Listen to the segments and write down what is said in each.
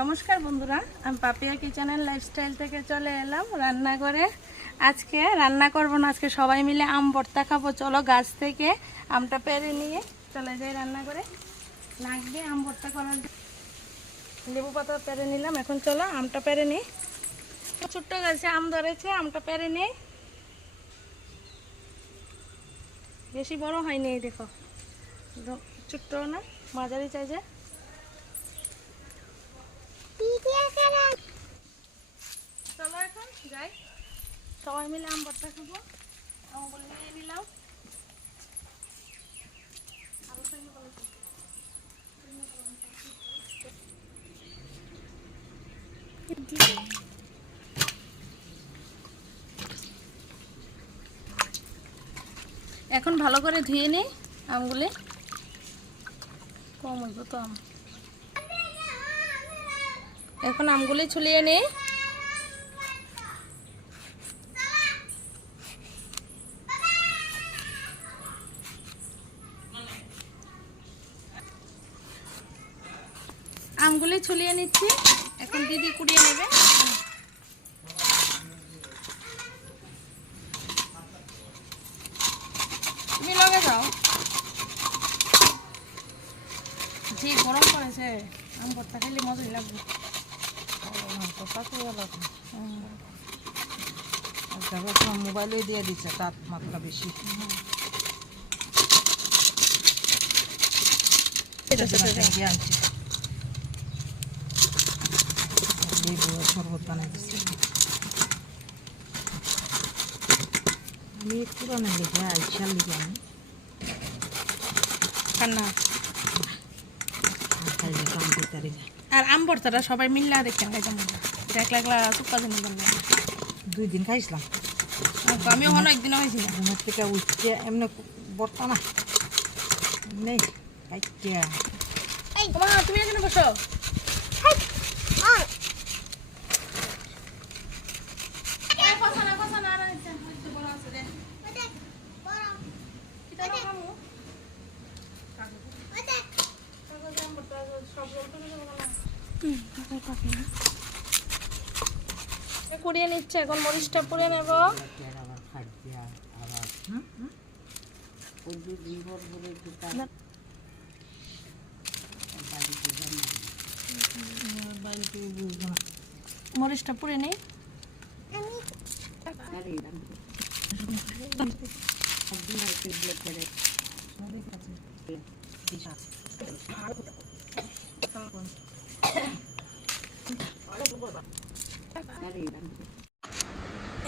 নমস্কার বন্ধুরা, আমি পাপিয়া কিচেনের লাইফস্টাইল থেকে চলে এলাম রান্না করে আজকে রান্না করব না, আজকে সবাই মিলে আম ভর্তা খাব। চলো গাছ থেকে আমটা পেরে নিয়ে চলে যাই রান্না করে লাগবে আম ভর্তা করার লেবু পাতা পেরে নিলাম, এখন চলো আমটা পেরে নিই। ছোট্ট গাছে আম ধরেছে, আমটা পেরে নিই। বেশি বড় হয়নি, এই দেখো। ছোট্ট না, মাঝারি চাইছে চলো এখন সবাই মিলে আম নিলাম। এখন ভালো করে ধুয়ে নিই আমগুলি। কম হইব তো আম। এখন আমগুলি ছুলিয়ে নিই আমগুলি ছুলিয়ে নিচ্ছি। এখন দিদি কুড়িয়ে নেবে। তুমি লগে যাও। জি গরম পড়েছে, আম ভর্তা খাইলে মজাই লাগবে। মোবাইলে দিয়ে দিচ্ছে তাপমাত্রা বেশি শরবত বানাই দিচ্ছে আমি পুরানো লিখে আইসার লিখে আমি কান্না আর খাইলে কাম করতে পারি না। আর আম ভর্তাটা সবাই মিল্লা দেখছেন খাইতাম একলা একলা চুপা জানি বললাম দুই দিন খাইছিলাম। আমি ওখানে একদিনও না। ঘুমের থেকে উঠছে এমনি বর্তা না। নেই খাইতে। মা তুমি এখানে বসো। এটা ভর্তা, সব কুড়িয়ে নিচ্ছে এখন মরিচটা পুড়ে নেব। আবার খাইতে আবার হুম হুম ওই দুই দিন ভর ভরে দুটা বাড়িতে বুঝব না মরিচটা পুড়ে নেই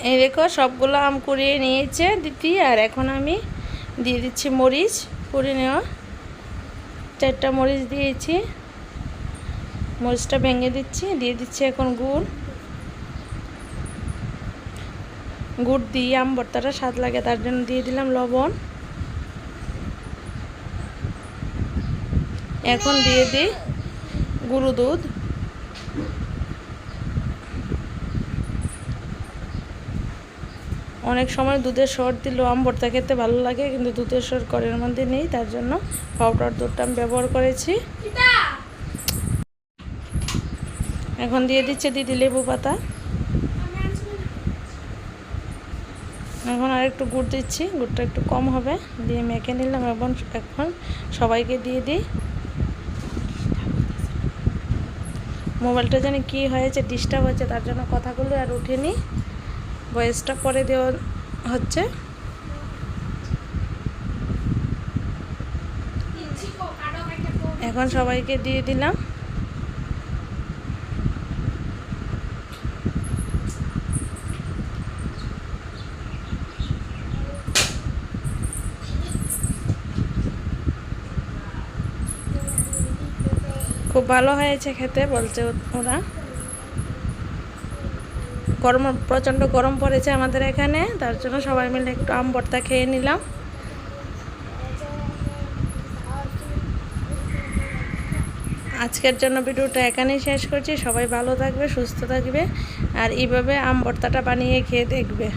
এই দেখো, সবগুলো আম কুড়িয়ে নিয়েছে দিদি আর এখন আমি দিয়ে দিচ্ছি মরিচ, কুড়িয়ে নেওয়া। চারটা মরিচ দিয়েছি। মরিচটা ভেঙে দিচ্ছি, দিয়ে দিচ্ছি এখন গুড়। গুড় দিয়ে আম ভর্তাটা স্বাদ লাগে, তার জন্য দিয়ে দিলাম লবণ। এখন দিয়ে দিই গুঁড়ো দুধ। অনেক সময় দুধের সর দিলেও আম ভর্তা খেতে ভালো লাগে, কিন্তু দুধের সর করের মধ্যে নেই, তার জন্য পাউডার দুধটা আমি ব্যবহার করেছি। এখন দিয়ে দিচ্ছে দিদি লেবু পাতা। এখন আর একটু গুড় দিচ্ছি, গুড়টা একটু কম হবে, দিয়ে মেখে নিলাম এবং এখন সবাইকে দিয়ে দিই। মোবাইলটা জানি কি হয়েছে, ডিস্টার্ব হয়েছে, তার জন্য কথাগুলো আর উঠেনি। ভয়েসটা পরে দেওয়া হচ্ছে। এখন সবাইকে দিয়ে দিলাম। খুব ভালো হয়েছে খেতে বলছে ওরা। গরম, প্রচণ্ড গরম পড়েছে আমাদের এখানে, তার জন্য সবাই মিলে একটু আম ভর্তা খেয়ে নিলাম। আজকের জন্য ভিডিওটা এখানেই শেষ করছি, সবাই ভালো থাকবে, সুস্থ থাকবে, আর এইভাবে আম ভর্তাটা বানিয়ে খেয়ে দেখবে।